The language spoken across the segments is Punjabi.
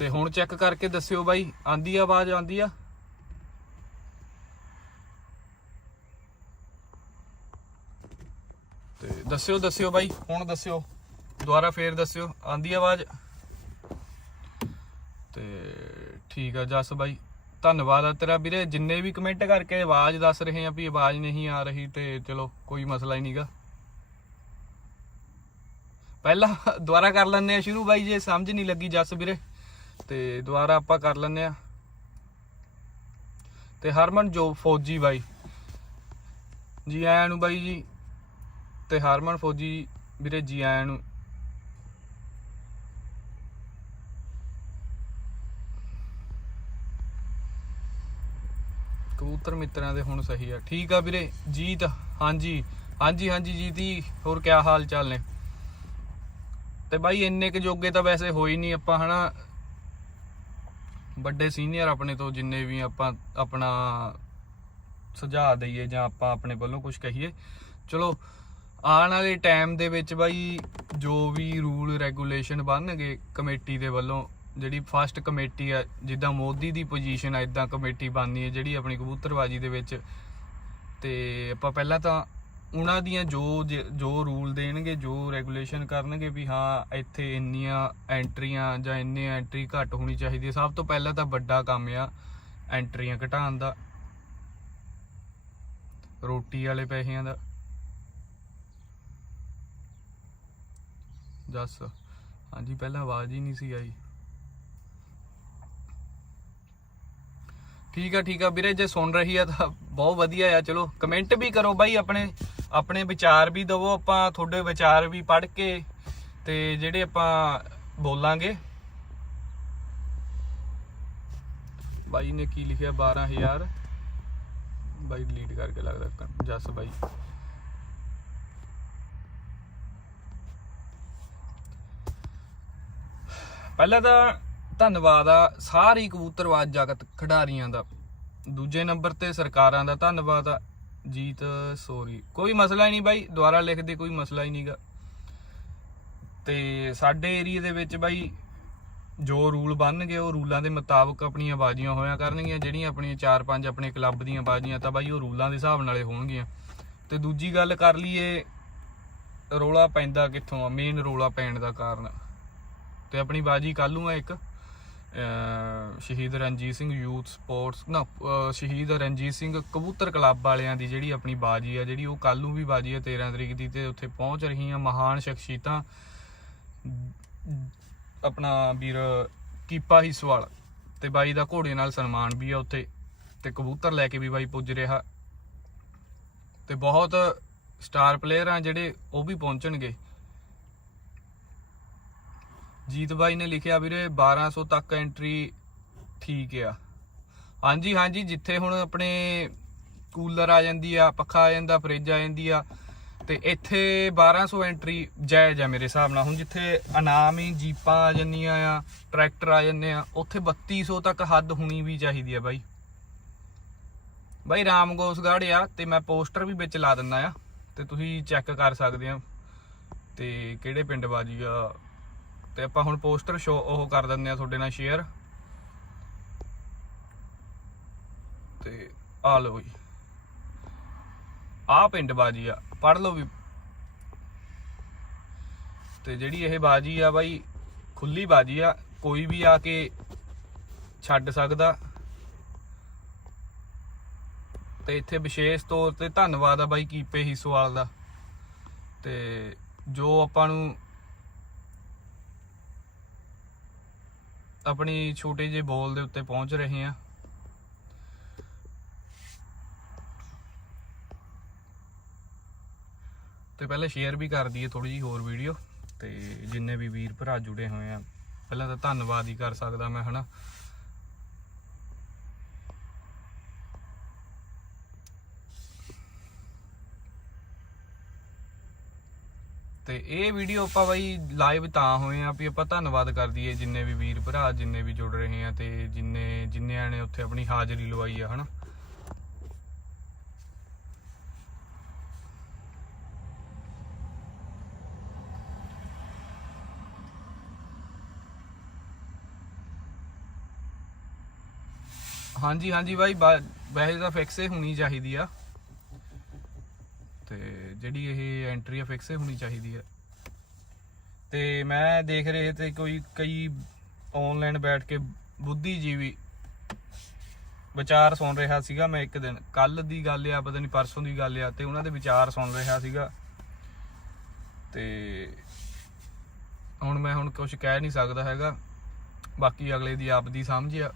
ਤੇ ਹੁਣ ਚੈੱਕ ਕਰਕੇ ਦੱਸਿਓ ਬਾਈ, ਆਂਦੀ ਆ, ਆਵਾਜ਼ ਆਂਦੀ ਆ? ਤੇ ਦੱਸਿਓ ਦੱਸਿਓ ਬਾਈ, ਹੁਣ ਦੱਸਿਓ, ਦੁਬਾਰਾ ਫੇਰ ਦੱਸਿਓ, ਆਂਦੀ ਆਵਾਜ਼? ਤੇ ਠੀਕ ਆ, ਜਸ ਬਾਈ, ਧੰਨਵਾਦ ਆ ਤੇਰਾ ਵੀਰੇ, ਜਿੰਨੇ ਵੀ ਕਮੈਂਟ ਕਰਕੇ ਆਵਾਜ਼ ਦੱਸ ਰਹੇ ਆ ਵੀ ਆਵਾਜ਼ ਨਹੀਂ ਆ ਰਹੀ ਤੇ ਚਲੋ ਕੋਈ ਮਸਲਾ ਹੀ ਨਹੀਂਗਾ। ਪਹਿਲਾਂ ਦੁਬਾਰਾ ਕਰ ਲੈਂਦੇ ਆ ਸ਼ੁਰੂ ਬਾਈ, ਜੇ ਸਮਝ ਨਹੀਂ ਲੱਗੀ ਜਸ ਵੀਰੇ। ਤੇ ਦੁਬਾਰਾ ਆਪਾਂ ਕਰ ਲੈਂਦੇ ਆ ਤੇ ਹਰਮਨ ਜੋ ਫੌਜੀ ਬਾਈ। ਜੀ ਆਇਆਂ ਨੂੰ ਬਾਈ ਜੀ। ਤੇ ਹਰਮਨ ਫੌਜੀ ਵੀਰੇ ਜੀ ਆਇਆਂ ਨੂੰ। ਕਬੂਤਰ ਮਿੱਤਰਾਂ ਦੇ ਹੁਣ ਸਹੀ ਆ। ਠੀਕ ਆ ਵੀਰੇ, ਜੀਤ, ਹਾਂਜੀ। ਹਾਂਜੀ ਹਾਂਜੀ ਜੀਤੀ, ਹੋਰ ਕਿਆ ਹਾਲ ਚਾਲ ਨੇ? ਤੇ ਬਾਈ ਇੰਨੇ ਕੁ ਜੋਗੇ ਤਾਂ ਵੈਸੇ ਹੋਈ ਨਹੀਂ ਆਪਾਂ, ਹਨਾ? ਵੱਡੇ ਸੀਨੀਅਰ ਆਪਣੇ ਤੋਂ ਜਿੰਨੇ ਵੀ ਆਪਾਂ ਆਪਣਾ ਸੁਝਾਅ ਦਈਏ ਜਾਂ ਆਪਾਂ ਆਪਣੇ ਵੱਲੋਂ ਕੁਝ ਕਹੀਏ। ਚਲੋ, ਆਉਣ ਵਾਲੇ ਟਾਈਮ ਦੇ ਵਿੱਚ ਬਾਈ ਜੋ ਵੀ ਰੂਲ ਰੈਗੂਲੇਸ਼ਨ ਬਣਨਗੇ ਕਮੇਟੀ ਦੇ ਵੱਲੋਂ, ਜਿਹੜੀ ਫਸਟ ਕਮੇਟੀ ਆ, ਜਿੱਦਾਂ ਮੋਦੀ ਦੀ ਪੋਜੀਸ਼ਨ ਆ ਇਦਾਂ ਕਮੇਟੀ ਬਣਨੀ ਹੈ ਜਿਹੜੀ ਆਪਣੀ ਕਬੂਤਰਬਾਜੀ ਦੇ ਵਿੱਚ। ਤੇ ਆਪਾਂ ਪਹਿਲਾਂ ਤਾਂ ਉਹਨਾਂ ਦੀਆਂ ਜੋ ਜ- ਜੋ ਰੂਲ ਦੇਣਗੇ, ਜੋ ਰੈਗੂਲੇਸ਼ਨ ਕਰਨਗੇ ਵੀ ਹਾਂ, ਇੱਥੇ ਇੰਨੀਆਂ ਐਂਟਰੀਆਂ ਜਾਂ ਇੰਨੀ ਐਂਟਰੀ ਘੱਟ ਹੋਣੀ ਚਾਹੀਦੀ ਹੈ। ਸਭ ਤੋਂ ਪਹਿਲਾਂ ਤਾਂ ਵੱਡਾ ਕੰਮ ਆ ਐਂਟਰੀਆਂ ਘਟਾਉਣ ਦਾ, ਰੋਟੀ ਵਾਲੇ ਪੈਸਿਆਂ ਦਾ। ਜੱਸ ਹਾਂਜੀ, ਪਹਿਲਾਂ ਆਵਾਜ਼ ਹੀ ਨਹੀਂ ਸੀ ਆਈ। ਠੀਕ ਆ ਠੀਕ ਆ। ਵੀਰੇ, ਜੇ ਸੁਣ ਰਹੀ ਆ ਤਾਂ ਬਹੁਤ ਵਧੀਆ ਆ। ਚਲੋ ਕਮੈਂਟ ਵੀ ਕਰੋ ਬਾਈ ਆਪਣੇ। ਆਪਣੇ ਵਿਚਾਰ ਵੀ ਦਵੋ, ਆਪਾਂ ਤੁਹਾਡੇ ਵਿਚਾਰ ਵੀ ਪੜ੍ਹ ਕੇ ਤੇ ਜਿਹੜੇ ਆਪਾਂ ਬੋਲਾਂਗੇ। ਬਾਈ ਨੇ ਕੀ ਲਿਖਿਆ? 12000 ਬਾਈ ਡਿਲੀਟ ਕਰਕੇ ਲੱਗਦਾ ਜਸ ਬਾਈ। ਪਹਿਲਾਂ ਤਾਂ ਧੰਨਵਾਦ ਆ ਸਾਰੀ ਕਬੂਤਰਵਾਦ ਜਗਤ ਖਿਡਾਰੀਆਂ ਦਾ। ਦੂਜੇ ਨੰਬਰ ਤੇ ਸਰਕਾਰਾਂ ਦਾ ਧੰਨਵਾਦ ਆ। ਜੀਤ, ਸੋਰੀ। ਕੋਈ ਮਸਲਾ ਹੀ ਨਹੀਂ ਬਾਈ, ਦੁਬਾਰਾ ਲਿਖ ਦੇ ਕੋਈ ਮਸਲਾ ਹੀ ਨਹੀਂਗਾ। ਤੇ ਸਾਡੇ ਏਰੀਆ ਦੇ ਵਿੱਚ ਬਾਈ, ਜੋ ਰੂਲ ਬਣਨਗੇ, ਉਹ ਰੂਲਾਂ ਦੇ ਮੁਤਾਬਕ ਆਪਣੀਆਂ ਬਾਜ਼ੀਆਂ ਹੋਇਆ ਕਰਨਗੀਆਂ। ਜਿਹੜੀਆਂ ਆਪਣੀਆਂ 4-5 ਆਪਣੇ ਕਲੱਬ ਦੀਆਂ ਬਾਜ਼ੀਆਂ, ਤਾਂ ਬਾਈ ਉਹ ਰੂਲਾਂ ਦੇ ਹਿਸਾਬ ਨਾਲੇ ਹੋਣਗੀਆਂ। ਤੇ ਦੂਜੀ ਗੱਲ ਕਰ ਲਈਏ, ਰੋਲਾ ਪੈਂਦਾ ਕਿੱਥੋਂ ਆ? ਮੇਨ ਰੋਲਾ ਪੈਣ ਦਾ ਕਾਰਨ। ਤੇ ਆਪਣੀ ਬਾਜੀ ਕੱਲ ਨੂੰ ਆ ਇੱਕ। ਸ਼ਹੀਦ ਰਣਜੀਤ ਸਿੰਘ ਯੂਥ ਸਪੋਰਟਸ, ਨਾ ਸ਼ਹੀਦ ਰਣਜੀਤ ਸਿੰਘ ਕਬੂਤਰ ਕਲੱਬ ਵਾਲਿਆਂ ਦੀ ਜਿਹੜੀ ਆਪਣੀ ਬਾਜੀ ਆ, ਜਿਹੜੀ ਉਹ ਕੱਲ ਨੂੰ ਵੀ ਬਾਜੀ ਆ 13 ਤਰੀਕ ਦੀ ਤੇ ਉੱਥੇ ਪਹੁੰਚ ਰਹੀਆਂ ਮਹਾਨ ਸ਼ਖਸੀਅਤਾਂ। ਆਪਣਾ ਵੀਰ ਕੀਪਾ ਹਿਸਵਾਲ ਤੇ ਬਾਈ ਦਾ ਘੋੜੇ ਨਾਲ ਸਨਮਾਨ ਵੀ ਆ ਉੱਥੇ ਤੇ ਕਬੂਤਰ ਲੈ ਕੇ ਵੀ ਬਾਈ ਪੁੱਜ ਰਿਹਾ। ਤੇ ਬਹੁਤ ਸਟਾਰ ਪਲੇਅਰ ਆ ਜਿਹੜੇ, ਉਹ ਵੀ ਪਹੁੰਚਣਗੇ। ਜੀਤ ਬਾਈ ਨੇ ਲਿਖਿਆ ਵੀਰੇ 1200 ਤੱਕ ਐਂਟਰੀ ਠੀਕ ਆ। ਹਾਂਜੀ ਹਾਂਜੀ, ਜਿੱਥੇ ਹੁਣ ਆਪਣੇ ਕੂਲਰ ਆ ਜਾਂਦੀ ਆ, ਪੱਖਾ ਆ ਜਾਂਦਾ, ਫ੍ਰਿਜ ਆ ਜਾਂਦੀ ਆ, ਤੇ ਇੱਥੇ 1200 ਐਂਟਰੀ ਜਾਇਜ਼ ਆ ਮੇਰੇ ਹਿਸਾਬ ਨਾਲ। ਹੁਣ ਜਿੱਥੇ ਅਨਾਮੀ ਜੀਪਾਂ ਆ ਜਾਂਦੀਆਂ ਆ, ਟਰੈਕਟਰ ਆ ਜਾਂਦੇ ਆ, ਉੱਥੇ 3200 ਤੱਕ ਹੱਦ ਹੋਣੀ ਵੀ ਚਾਹੀਦੀ ਆ ਬਾਈ। ਬਾਈ ਰਾਮਗੋਸਗੜ੍ਹ ਆ, ਤੇ ਮੈਂ ਪੋਸਟਰ ਵੀ ਵਿੱਚ ਲਾ ਦਿੰਦਾ ਆ, ਤੇ ਤੁਸੀਂ ਚੈੱਕ ਕਰ ਸਕਦੇ ਆ। ਤੇ ਕਿਹੜੇ ਪਿੰਡ ਬਾਜੀ ਆ? ਤੇ ਆਪਾਂ ਹੁਣ ਪੋਸਟਰ ਸ਼ੋ ਉਹ ਕਰ ਦਿੰਦੇ ਆ ਤੁਹਾਡੇ ਨਾਲ ਸ਼ੇਅਰ ਤੇ ਆ ਲਓ ਜੀ ਆ ਪਿੰਡ ਬਾਜੀ ਆ ਪੜ ਲਓ ਵੀ। ਤੇ ਜਿਹੜੀ ਇਹ ਬਾਜੀ ਆ ਬਾਈ, ਖੁੱਲੀ ਬਾਜੀ ਆ, ਕੋਈ ਵੀ ਆ ਕੇ ਛੱਡ ਸਕਦਾ। ਤੇ ਇੱਥੇ ਵਿਸ਼ੇਸ਼ ਤੌਰ ਤੇ ਧੰਨਵਾਦ ਆ ਬਾਈ ਕੀਪੇ ਹਿੱਸੋਵਾਲ ਦਾ। ਤੇ ਜੋ ਆਪਾਂ ਨੂੰ ਆਪਣੀ ਛੋਟੇ ਜਿਹੇ ਬੋਲ ਦੇ ਉੱਤੇ ਪਹੁੰਚ ਰਹੇ ਹਾਂ। ਤੇ ਪਹਿਲਾਂ ਸ਼ੇਅਰ ਵੀ ਕਰ ਦਈਏ ਥੋੜੀ ਜੀ ਹੋਰ ਵੀਡੀਓ ਤੇ ਜਿੰਨੇ ਵੀ ਵੀਰ ਭਰਾ ਜੁੜੇ ਹੋਏ ਆ। ਪਹਿਲਾਂ ਤਾਂ ਧੰਨਵਾਦ ਹੀ ਕਰ ਸਕਦਾ ਮੈਂ, ਹਨਾ? ਤੇ ਇਹ ਵੀਡੀਓ ਆਪਾਂ ਬਾਈ ਲਾਈਵ ਤਾਂ ਹੋਏ ਆ ਵੀ ਆਪਾਂ ਧੰਨਵਾਦ ਕਰ ਦਈਏ ਜਿੰਨੇ ਵੀ ਵੀਰ ਭਰਾ, ਜਿੰਨੇ ਵੀ ਜੁੜ ਰਹੇ ਆ ਤੇ ਜਿੰਨੇ, ਜਿੰਨਿਆਂ ਨੇ ਉੱਥੇ ਆਪਣੀ ਹਾਜ਼ਰੀ ਲਵਾਈ ਆ, ਹਨਾ? ਹਾਂਜੀ ਹਾਂਜੀ ਬਾਈ, ਬਾ- ਵੈਸੇ ਤਾਂ ਫਿਕਸੇ ਹੋਣੀ ਚਾਹੀਦੀ ਆ। ਤੇ ਜਿਹੜੀ ਇਹ ਐਂਟਰੀ ਆ ਫਿਕਸ ਹੋਣੀ ਚਾਹੀਦੀ ਹੈ ਤੇ ਮੈਂ ਦੇਖ ਰਹੇ ਤੇ ਕੋਈ, ਕਈ ਆਨਲਾਈਨ ਬੈਠ ਕੇ ਬੁੱਧੀਜੀਵੀ ਵਿਚਾਰ ਸੁਣ ਰਿਹਾ ਸੀਗਾ ਮੈਂ ਇੱਕ ਦਿਨ। ਕੱਲ ਦੀ ਗੱਲ ਆ, ਪਤਾ ਨਹੀਂ ਪਰਸੋਂ ਦੀ ਗੱਲ ਆ, ਤੇ ਉਹਨਾਂ ਦੇ ਵਿਚਾਰ ਸੁਣ ਰਿਹਾ ਸੀਗਾ। ਤੇ ਹੁਣ ਮੈਂ ਹੁਣ ਕੁਝ ਕਹਿ ਨਹੀਂ ਸਕਦਾ ਹੈਗਾ। ਬਾਕੀ ਅਗਲੇ ਦੀ ਆਪ ਦੀ ਸਮਝ ਆ।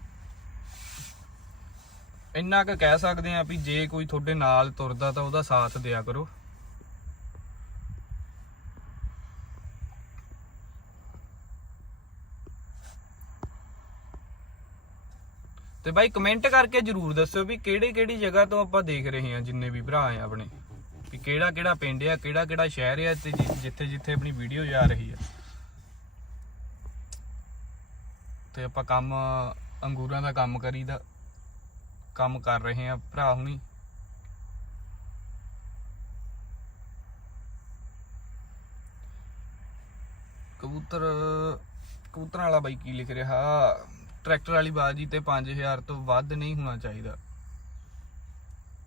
ਇੰਨਾ ਕੁ ਕਹਿ ਸਕਦੇ ਆ ਵੀ ਜੇ ਕੋਈ ਤੁਹਾਡੇ ਨਾਲ ਤੁਰਦਾ ਤਾਂ ਉਹਦਾ ਸਾਥ ਦਿਆ ਕਰੋ। ਤੇ ਬਾਈ ਕਮੈਂਟ ਕਰਕੇ ਜਰੂਰ ਦੱਸਿਓ ਵੀ ਕਿਹੜੀ ਕਿਹੜੀ ਜਗ੍ਹਾ ਤੋਂ ਆਪਾਂ ਦੇਖ ਰਹੇ ਹਾਂ ਜਿੰਨੇ ਵੀ ਭਰਾ ਆ ਆਪਣੇ। ਵੀ ਕਿਹੜਾ ਕਿਹੜਾ ਪਿੰਡ ਆ, ਕਿਹੜਾ ਕਿਹੜਾ ਸ਼ਹਿਰ ਆ ਤੇ ਜਿੱਥੇ ਜਿੱਥੇ ਆਪਣੀ ਵੀਡੀਓ ਜਾ ਰਹੀ ਆ। ਤੇ ਆਪਾਂ ਕੰਮ, ਅੰਗੂਰਾਂ ਦਾ ਕੰਮ ਕਰੀਦਾ। ਕੰਮ ਕਰ ਰਹੇ ਆ ਭਰਾ ਹੁਣੀ। ਕਬੂਤਰ, ਕਬੂਤਰਾਂ ਵਾਲਾ ਬਾਈ ਕੀ ਲਿਖ ਰਿਹਾ? ਟਰੈਕਟਰ ਵਾਲੀ ਬਾਜੀ ਤੇ 5000 ਤੋਂ ਵੱਧ ਨਹੀਂ ਹੋਣਾ ਚਾਹੀਦਾ।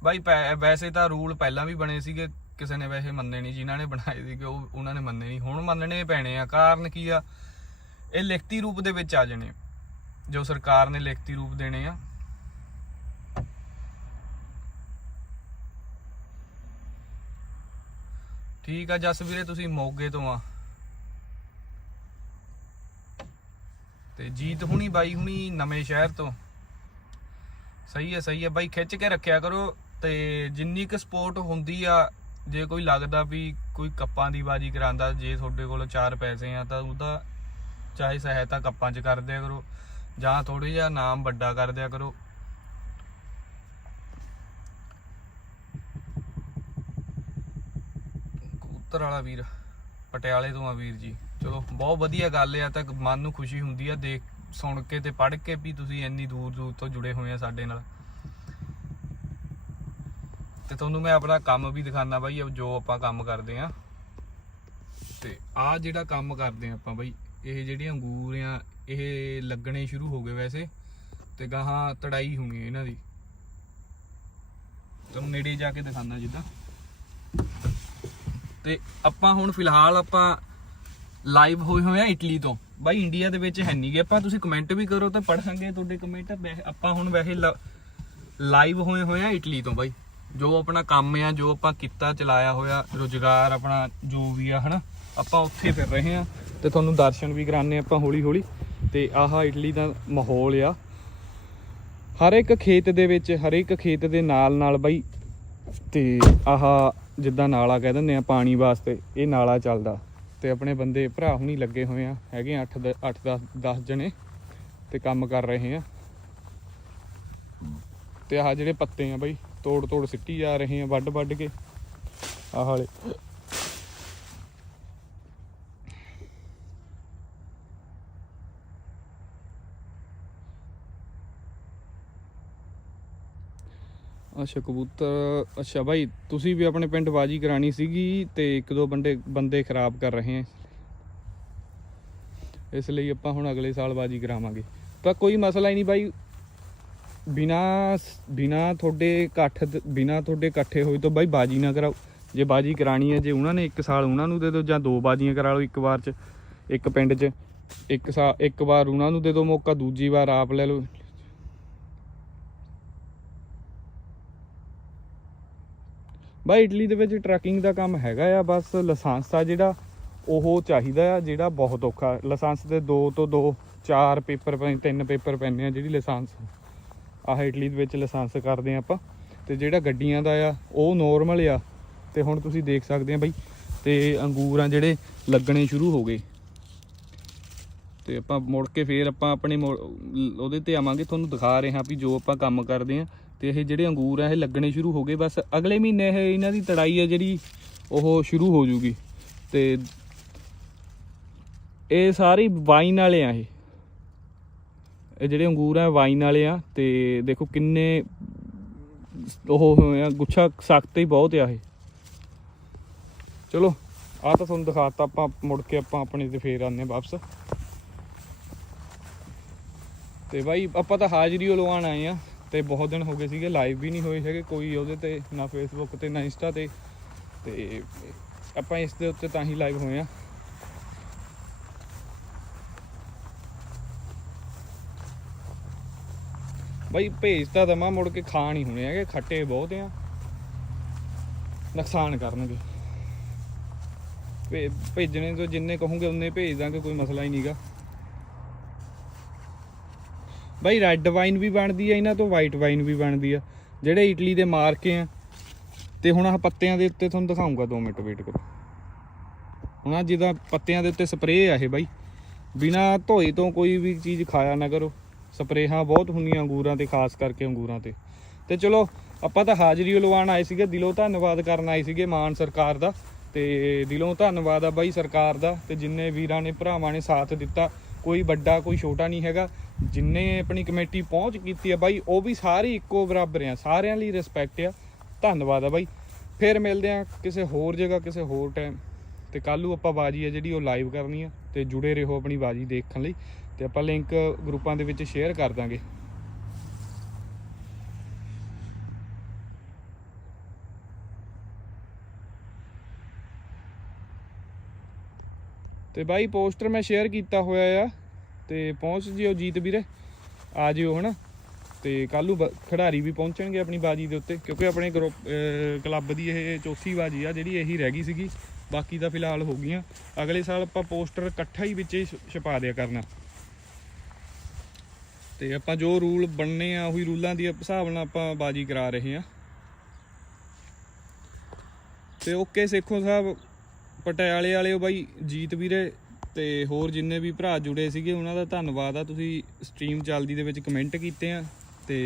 ਬਾਈ ਵੈਸੇ ਤਾਂ ਰੂਲ ਪਹਿਲਾਂ ਵੀ ਬਣੇ ਸੀਗੇ, ਕਿਸੇ ਨੇ ਵੈਸੇ ਮੰਨੇ ਨਹੀਂ, ਜਿਨ੍ਹਾਂ ਨੇ ਬਣਾਏ ਸੀਗੇ, ਉਹ, ਉਹਨਾਂ ਨੇ ਮੰਨੇ ਨਹੀਂ, ਹੁਣ ਮੰਨਣੇ ਪੈਣੇ ਆ। ਕਾਰਨ ਕੀ ਆ? ਇਹ ਲਿਖਤੀ ਰੂਪ ਦੇ ਵਿੱਚ ਆ ਜਾਣੇ ਜੋ ਸਰਕਾਰ ਨੇ ਲਿਖਤੀ ਰੂਪ ਦੇਣੇ ਆ। ਠੀਕ ਆ ਜਸ ਵੀਰੇ, ਤੁਸੀਂ ਮੋਗੇ ਤੋਂ ਆ। ਤੇ ਜੀਤ ਹੁਣੀ ਬਾਈ ਹੁਣੀ ਨਵੇਂ ਸ਼ਹਿਰ ਤੋਂ। ਸਹੀ ਹੈ ਸਹੀ ਹੈ। ਬਾਈ ਖਿੱਚ ਕੇ ਰੱਖਿਆ ਕਰੋ ਤੇ ਜਿੰਨੀ ਕੁ ਸਪੋਰਟ ਹੁੰਦੀ ਆ, ਜੇ ਕੋਈ ਲੱਗਦਾ ਵੀ ਕੋਈ ਕੱਪਾਂ ਦੀ ਬਾਜੀ ਕਰਾਂਦਾ ਜੇ ਤੁਹਾਡੇ ਕੋਲ ਚਾਰ ਪੈਸੇ ਆ, ਤਾਂ ਉਹਦਾ ਚਾਹੇ ਸਹਾਇਤਾ ਕੱਪਾਂ 'ਚ ਕਰ ਦਿਆ ਕਰੋ। ਜਾਂ ਥੋੜੀ ਜਿਹਾ ਨਾਮ ਵੱਡਾ ਕਰ ਦਿਆ ਕਰੋ। ਕਬੂਤਰ ਵਾਲਾ ਵੀਰ, ਪਟਿਆਲੇ ਤੋਂ ਆ ਵੀਰ ਜੀ। ਚਲੋ, ਬਹੁਤ ਵਧੀਆ ਗੱਲ ਆ, ਤਾਂ ਮਨ ਨੂੰ ਖੁਸ਼ੀ ਹੁੰਦੀ ਆ ਦੇਖ, ਸੁਣ ਕੇ ਤੇ ਪੜ੍ਹ ਕੇ ਵੀ ਤੁਸੀਂ ਇੰਨੀ ਦੂਰ ਦੂਰ ਤੋਂ ਜੁੜੇ ਹੋਏ ਆ ਸਾਡੇ ਨਾਲ। ਤੇ ਤੁਹਾਨੂੰ ਮੈਂ ਆਪਣਾ ਕੰਮ ਵੀ ਦਿਖਾਣਾ ਬਾਈ ਜੋ ਆਪਾਂ ਕੰਮ ਕਰਦੇ ਆ। ਤੇ ਆ ਜਿਹੜਾ ਕੰਮ ਕਰਦੇ ਆ ਆਪਾਂ ਬਾਈ, ਇਹ ਜਿਹੜੇ ਅੰਗੂਰ ਆ, ਇਹ ਲੱਗਣੇ ਸ਼ੁਰੂ ਹੋ ਗਏ ਵੈਸੇ, ਤੇ ਗਾਹਾਂ ਤੜਾਈ ਹੋਣੀ ਇਹਨਾਂ ਦੀ। ਤੁਹਾਨੂੰ ਨੇੜੇ ਜਾ ਕੇ ਦਿਖਾਣਾ ਜਿੱਦਾਂ। ਤੇ ਆਪਾਂ ਹੁਣ ਫਿਲਹਾਲ ਆਪਾਂ ਲਾਈਵ ਹੋਏ ਹੋਏ ਆ ਇਟਲੀ ਤੋਂ। ਬਾਈ, ਇੰਡੀਆ ਦੇ ਵਿੱਚ ਹੈ ਨਹੀਂਗੇ ਆਪਾਂ ਤੁਸੀਂ ਕਮੈਂਟ ਵੀ ਕਰੋ ਤਾਂ ਪੜਾਂਗੇ ਤੁਹਾਡੇ ਕਮੈਂਟ ਆਪਾਂ ਹੁਣ ਵੈਸੇ ਲਾਈਵ ਹੋਏ ਹੋਏ ਆ ਇਟਲੀ ਤੋਂ ਬਾਈ। ਜੋ ਆਪਣਾ ਕੰਮ ਆ, ਜੋ ਆਪਾਂ ਕੀਤਾ, ਚਲਾਇਆ ਹੋਇਆ, ਰੋਜ਼ਗਾਰ ਆਪਣਾ, ਜੋ ਵੀ ਆ, ਹਨਾ। ਆਪਾਂ ਉੱਥੇ ਫਿਰ ਰਹੇ ਆ ਤੇ ਤੁਹਾਨੂੰ ਦਰਸ਼ਨ ਵੀ ਕਰਾਣੇ ਆਪਾਂ ਹੌਲੀ ਹੌਲੀ ਤੇ ਆਹ ਇਟਲੀ ਦਾ ਮਾਹੌਲ ਆ। ਹਰ ਇੱਕ ਖੇਤ ਦੇ ਵਿੱਚ, ਹਰ ਇੱਕ ਖੇਤ ਦੇ ਨਾਲ ਨਾਲ ਬਾਈ। ਤੇ ਆਹ ਜਿੱਦਾਂ ਨਾਲਾ ਕਹਿ ਦਿੰਦੇ ਆ ਪਾਣੀ ਵਾਸਤੇ, ਇਹ ਨਾਲਾ ਚੱਲਦਾ। ਤੇ ਆਪਣੇ ਬੰਦੇ ਭਰਾ ਹੁਣੀ ਲੱਗੇ ਹੋਏ ਆ, ਹੈਗੇ 8 8 10 10 ਜਣੇ ਤੇ ਕੰਮ ਕਰ ਰਹੇ ਆ। ਤੇ ਆਹ ਜਿਹੜੇ ਪੱਤੇ ਆ ਬਾਈ ਤੋੜ ਤੋੜ ਸਿੱਟੀ ਜਾ ਰਹੇ ਆ ਵੱਡ ਵੱਡ ਕੇ। ਆਹ ਵਾਲੇ। ਅੱਛਾ, ਕਬੂਤਰ, ਅੱਛਾ ਭਾਈ ਤੁਸੀਂ ਵੀ ਆਪਣੇ ਪਿੰਡ ਬਾਜੀ ਕਰਾਣੀ ਸੀਗੀ ਤੇ ਇੱਕ ਦੋ ਬੰਦੇ ਬੰਦੇ ਖਰਾਬ ਕਰ ਰਹੇ ਆ ਇਸ ਲਈ ਆਪਾਂ ਹੁਣ ਅਗਲੇ ਸਾਲ ਬਾਜੀ ਕਰਾਵਾਂਗੇ। ਤਾਂ ਕੋਈ ਮਸਲਾ ਹੀ ਨਹੀਂ ਬਾਈ। ਬਿਨਾ ਬਿਨਾ ਤੁਹਾਡੇ ਇਕੱਠ ਦ- ਬਿਨਾ ਤੁਹਾਡੇ ਇਕੱਠੇ ਹੋਏ ਤੋਂ ਬਾਈ ਬਾਜੀ ਨਾ ਕਰਾਓ। ਜੇ ਬਾਜੀ ਕਰਾਣੀ ਹੈ, ਜੇ ਉਹਨਾਂ ਨੇ ਇੱਕ ਸਾਲ ਉਹਨਾਂ ਨੂੰ ਦੇ ਦਿਓ ਜਾਂ ਦੋ ਬਾਜੀਆਂ ਕਰਾ ਲਓ ਇੱਕ ਵਾਰ ਚ, ਇੱਕ ਪਿੰਡ ਚ, ਇੱਕ ਸਾਲ ਇੱਕ ਵਾਰ ਉਹਨਾਂ ਨੂੰ ਦੇ ਦਿਓ ਮੌਕਾ, ਦੂਜੀ ਵਾਰ ਆਪ ਲੈ ਲਓ। ਬਾਈ, ਇਟਲੀ ਦੇ ਵਿੱਚ ਟਰੱਕਿੰਗ ਦਾ ਕੰਮ ਹੈਗਾ ਆ, ਬਸ ਲਾਇਸੈਂਸ ਆ ਜਿਹੜਾ, ਉਹ ਚਾਹੀਦਾ ਆ, ਜਿਹੜਾ ਬਹੁਤ ਔਖਾ, ਲਾਇਸੈਂਸ ਦੇ ਦੋ ਤੋਂ ਦੋ, ਚਾਰ ਪੇਪਰ ਪੈ, ਤਿੰਨ ਪੇਪਰ ਪੈਂਦੇ ਆ ਜਿਹੜੀ ਲਾਇਸੈਂਸ। ਆਹ ਇਟਲੀ ਦੇ ਵਿੱਚ ਲਾਇਸੈਂਸ ਕਰਦੇ ਆ ਆਪਾਂ, ਤੇ ਜਿਹੜਾ ਗੱਡੀਆਂ ਦਾ ਆ, ਉਹ ਨੋਰਮਲ ਆ। ਤੇ ਹੁਣ ਤੁਸੀਂ ਦੇਖ ਸਕਦੇ ਆ ਬਾਈ, ਤੇ ਅੰਗੂਰ ਆ ਜਿਹੜੇ ਲੱਗਣੇ ਸ਼ੁਰੂ ਹੋ ਗਏ। ਤੇ ਆਪਾਂ ਮੁੜ ਕੇ ਫੇਰ ਆਪਾਂ ਆਪਣੇ ਉਹਦੇ ਤੇ ਆਵਾਂਗੇ, ਤੁਹਾਨੂੰ ਦਿਖਾ ਰਹੇ ਹਾਂ ਵੀ ਜੋ ਆਪਾਂ ਕੰਮ ਕਰਦੇ ਆ ਤੇ ਇਹ ਜਿਹੜੇ ਅੰਗੂਰ ਆ, ਇਹ ਲੱਗਣੇ ਸ਼ੁਰੂ ਹੋ ਗਏ। ਬਸ ਅਗਲੇ ਮਹੀਨੇ ਇਹ ਇਹਨਾਂ ਦੀ ਤੜਾਈ ਆ ਜਿਹੜੀ, ਉਹ ਸ਼ੁਰੂ ਹੋ ਜੂਗੀ। ਤੇ ਇਹ ਸਾਰੇ ਵਾਈਨ ਵਾਲੇ ਆ ਇਹ। ਇਹ ਜਿਹੜੇ ਅੰਗੂਰ ਆ ਵਾਈਨ ਵਾਲੇ ਆ। ਤੇ ਦੇਖੋ ਕਿੰਨੇ ਉਹ ਹੋਏ ਆ, ਗੁੱਛਾ ਸਖਤ ਹੀ ਬਹੁਤ ਆ ਇਹ। ਚਲੋ ਆ ਤਾਂ ਤੁਹਾਨੂੰ ਦਿਖਾਤਾ ਆਪਾਂ, ਮੁੜ ਕੇ ਆਪਾਂ ਆਪਣੇ ਤੇ ਫੇਰ ਆਨੇ ਵਾਪਸ। ਤੇ ਬਾਈ, ਆਪਾਂ ਤਾਂ ਹਾਜ਼ਰੀ ਓ ਲਵਾਉਣ ਆਏ ਆ। ਤੇ ਬਹੁਤ ਦਿਨ ਹੋ ਗਏ ਸੀਗੇ ਲਾਈਵ ਵੀ ਨਹੀਂ ਹੋਏ ਹੈਗੇ ਕੋਈ ਉਹਦੇ ਤੇ, ਨਾ ਫੇਸਬੁੱਕ ਤੇ, ਨਾ ਇੰਸਟਾ ਤੇ। ਤੇ ਆਪਾਂ ਇਸ ਦੇ ਉੱਤੇ ਤਾਂ ਹੀ ਲਾਈਵ ਹੋਏ ਆ ਬਈ, ਭੇਜ ਤਾਂ ਦਮਾ ਮੁੜ ਕੇ ਖਾ ਹੀ ਹੋਣੇ ਹੈਗੇ, ਖੱਟੇ ਬਹੁਤ ਆ। ਨੁਕਸਾਨ ਕਰਨਗੇ। ਭੇਜਣੇ ਤੋਂ ਜਿੰਨੇ ਕਹੋਗੇ, ਉਨੇ ਭੇਜ ਦਾਂਗੇ, ਕੋਈ ਮਸਲਾ ਹੀ ਨਹੀਂਗਾ ਬਾਈ ਰੈੱਡ ਵਾਈਨ ਵੀ ਬਣਦੀ ਆ, ਇਹਨਾਂ ਤੋਂ ਵਾਈਟ ਵਾਈਨ ਵੀ ਬਣਦੀ ਆ। ਜਿਹੜੇ ਇਟਲੀ ਦੇ ਮਾਰਕੇ ਆ। ਤੇ ਹੁਣ ਆਹ ਪੱਤਿਆਂ ਦੇ ਉੱਤੇ ਤੁਹਾਨੂੰ ਦਿਖਾਉਂਗਾ 2 ਮਿੰਟ ਵੇਟ ਕਰੋ। ਹੁਣ ਆਹ ਜਿੱਦਾਂ ਪੱਤਿਆਂ ਦੇ ਉੱਤੇ ਸਪਰੇਅ ਆ ਇਹ ਬਾਈ। ਬਿਨਾ ਧੋਏ ਤੋਂ ਕੋਈ ਵੀ ਚੀਜ਼ ਖਾਇਆ ਨਾ ਕਰੋ। ਸਪਰੇਹਾਂ ਬਹੁਤ ਹੁੰਦੀਆਂ ਅੰਗੂਰਾਂ ਤੇ, ਖਾਸ ਕਰਕੇ ਅੰਗੂਰਾਂ ਤੇ। ਤੇ ਚਲੋ, ਆਪਾਂ ਤਾਂ ਹਾਜ਼ਰੀ ਲਵਾਉਣ ਆਏ ਸੀਗੇ। ਦਿਲੋਂ ਧੰਨਵਾਦ ਕਰਨ ਆਏ ਸੀਗੇ ਮਾਨ ਸਰਕਾਰ ਦਾ। ਤੇ ਦਿਲੋਂ ਧੰਨਵਾਦ ਆ ਬਾਈ ਸਰਕਾਰ ਦਾ। ਤੇ ਜਿੰਨੇ ਵੀਰਾਂ ਨੇ, ਭਰਾਵਾਂ ਨੇ ਸਾਥ ਦਿੱਤਾ। ਕੋਈ ਵੱਡਾ, ਕੋਈ ਛੋਟਾ ਨਹੀਂ ਹੈਗਾ। ਜਿੰਨੇ ਆਪਣੀ ਕਮੇਟੀ ਪਹੁੰਚ ਕੀਤੀ ਆ ਬਾਈ, ਉਹ ਵੀ ਸਾਰੇ ਇੱਕੋ ਬਰਾਬਰ ਆ। ਸਾਰਿਆਂ ਲਈ ਰਿਸਪੈਕਟ ਆ। ਧੰਨਵਾਦ ਆ ਬਾਈ। ਫਿਰ ਮਿਲਦੇ ਆ ਕਿਸੇ ਹੋਰ ਜਗ੍ਹਾ, ਕਿਸੇ ਹੋਰ ਟਾਈਮ ਤੇ ਕੱਲ੍ਹ ਨੂੰ ਆਪਾਂ ਬਾਜੀ ਆ ਜਿਹੜੀ ਉਹ ਲਾਈਵ ਕਰਨੀ ਆ। ਤੇ ਜੁੜੇ ਰਹੋ ਆਪਣੀ ਬਾਜੀ ਦੇਖਣ ਲਈ। ਤੇ ਆਪਾਂ ਲਿੰਕ ਗਰੁੱਪਾਂ ਦੇ ਵਿੱਚ ਸ਼ੇਅਰ ਕਰ ਦਾਂਗੇ। ਤੇ ਬਾਈ ਪੋਸਟਰ ਮੈਂ ਸ਼ੇਅਰ ਕੀਤਾ ਹੋਇਆ ਆ ਤੇ ਪਹੁੰਚ ਜਿਓ ਜੀਤ ਵੀਰੇ, ਆ ਜਿਓ ਹਨਾ। ਤੇ ਕੱਲ ਨੂੰ ਬ- ਖਿਡਾਰੀ ਵੀ ਪਹੁੰਚਣਗੇ ਆਪਣੀ ਬਾਜੀ ਦੇ ਉੱਤੇ, ਕਿਉਂਕਿ ਆਪਣੇ ਗਰੁੱਪ ਕਲੱਬ ਦੀ ਇਹ ਚੌਥੀ ਬਾਜੀ ਆ ਜਿਹੜੀ ਇਹੀ ਰਹਿ ਗਈ ਸੀਗੀ, ਬਾਕੀ ਤਾਂ ਫਿਲਹਾਲ ਹੋ ਗਈਆਂ। ਅਗਲੇ ਸਾਲ ਆਪਾਂ ਪੋਸਟਰ ਇਕੱਠਾ ਹੀ ਵਿੱਚ ਹੀ ਛ- ਛਪਾ ਦਿਆ ਕਰਨਾ। ਤੇ ਆਪਾਂ ਜੋ ਰੂਲ ਬਣਨੇ ਆ, ਉਹੀ ਰੂਲਾਂ ਦੀ ਹਿਸਾਬ ਨਾਲ ਆਪਾਂ ਬਾਜੀ ਕਰਾ ਰਹੇ ਆ। ਤੇ ਓਕੇ ਸੇਖੋ ਸਾਹਿਬ ਪਟਿਆਲੇ ਵਾਲਿਓ ਬਾਈ ਜੀਤ ਵੀਰੇ ਤੇ ਹੋਰ ਜਿੰਨੇ ਵੀ ਭਰਾ ਜੁੜੇ ਸੀਗੇ, ਉਹਨਾਂ ਦਾ ਧੰਨਵਾਦ ਆ। ਤੁਸੀਂ ਸਟ੍ਰੀਮ ਚੱਲਦੀ ਦੇ ਵਿੱਚ ਕਮੈਂਟ ਕੀਤੇ ਆ ਤੇ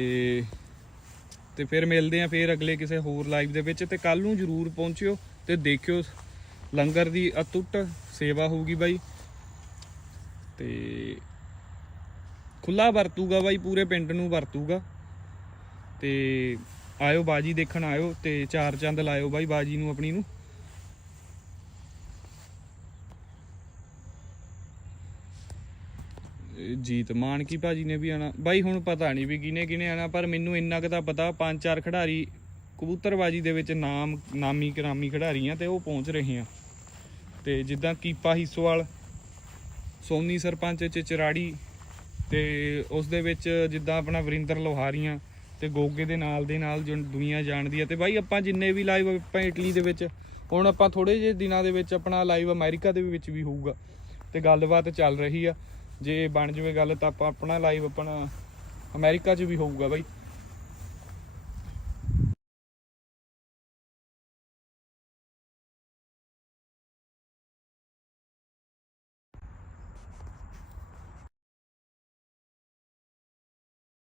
ਤੇ ਫਿਰ ਮਿਲਦੇ ਆ ਫਿਰ ਅਗਲੇ ਕਿਸੇ ਹੋਰ ਲਾਈਵ ਦੇ ਵਿੱਚ ਤੇ ਕੱਲ ਨੂੰ ਜਰੂਰ ਪਹੁੰਚਿਓ ਤੇ ਦੇਖਿਓ ਲੰਗਰ ਦੀ ਅਤੁੱਟ ਸੇਵਾ ਹੋਊਗੀ ਬਾਈ। ਤੇ ਖੁੱਲਾ ਵਰਤੂਗਾ ਬਾਈ, ਪੂਰੇ ਪਿੰਡ ਨੂੰ ਵਰਤੂਗਾ। ਤੇ ਆਇਓ ਬਾਜੀ ਦੇਖਣ ਆਇਓ ਤੇ ਚਾਰ ਚੰਦ ਲਾਇਓ ਬਾਈ ਬਾਜੀ ਨੂੰ ਆਪਣੀ ਨੂੰ। ਜੀਤ ਮਾਨਕੀ ਭਾਜੀ ਨੇ ਵੀ ਆਣਾ ਬਾਈ, ਹੁਣ ਪਤਾ ਨਹੀਂ ਵੀ ਕਿਨੇ ਕਿਨੇ ਆਣਾ ਪਰ ਮੈਨੂੰ ਇੰਨਾ ਕੁ ਤਾਂ ਪਤਾ, ਪੰਜ ਚਾਰ ਖਿਡਾਰੀ ਕਬੂਤਰਬਾਜੀ ਦੇ ਵਿੱਚ ਨਾਮ, ਨਾਮੀ ਕਰਾਮੀ ਖਿਡਾਰੀ ਆ ਤੇ ਉਹ ਪਹੁੰਚ ਰਹੇ ਆ। ਤੇ ਜਿੱਦਾਂ ਕੀਪਾ ਹਿੱਸੋਵਾਲ, ਸੋਨੀ ਸਰਪੰਚ, ਚਚਰਾੜੀ ਤੇ ਉਸ ਦੇ ਵਿੱਚ ਜਿੱਦਾਂ ਆਪਣਾ ਵਰਿੰਦਰ ਲੋਹਾਰੀਆਂ ਤੇ ਗੋਗੇ ਦੇ ਨਾਲ ਦੇ ਨਾਲ ਜੋ, ਦੁਨੀਆ ਜਾਣਦੀ ਹੈ ਤੇ ਬਾਈ, ਆਪਾਂ ਜਿੰਨੇ ਵੀ ਲਾਈਵ ਆਪਾਂ ਇਟਲੀ ਦੇ ਵਿੱਚ, ਹੁਣ ਆਪਾਂ ਥੋੜੇ ਜਿਹੇ ਦਿਨਾਂ ਦੇ ਵਿੱਚ ਆਪਣਾ ਲਾਈਵ ਅਮਰੀਕਾ ਦੇ ਵਿੱਚ ਵੀ ਹੋਊਗਾ। ਤੇ ਗੱਲਬਾਤ ਚੱਲ ਰਹੀ ਆ। ਜੇ ਬਣ ਜਵੇ ਗੱਲ ਤਾਂ ਆਪਾਂ ਆਪਣਾ ਲਾਈਵ ਆਪਣਾ ਅਮਰੀਕਾ 'ਚ ਵੀ ਹੋਊਗਾ ਬਾਈ।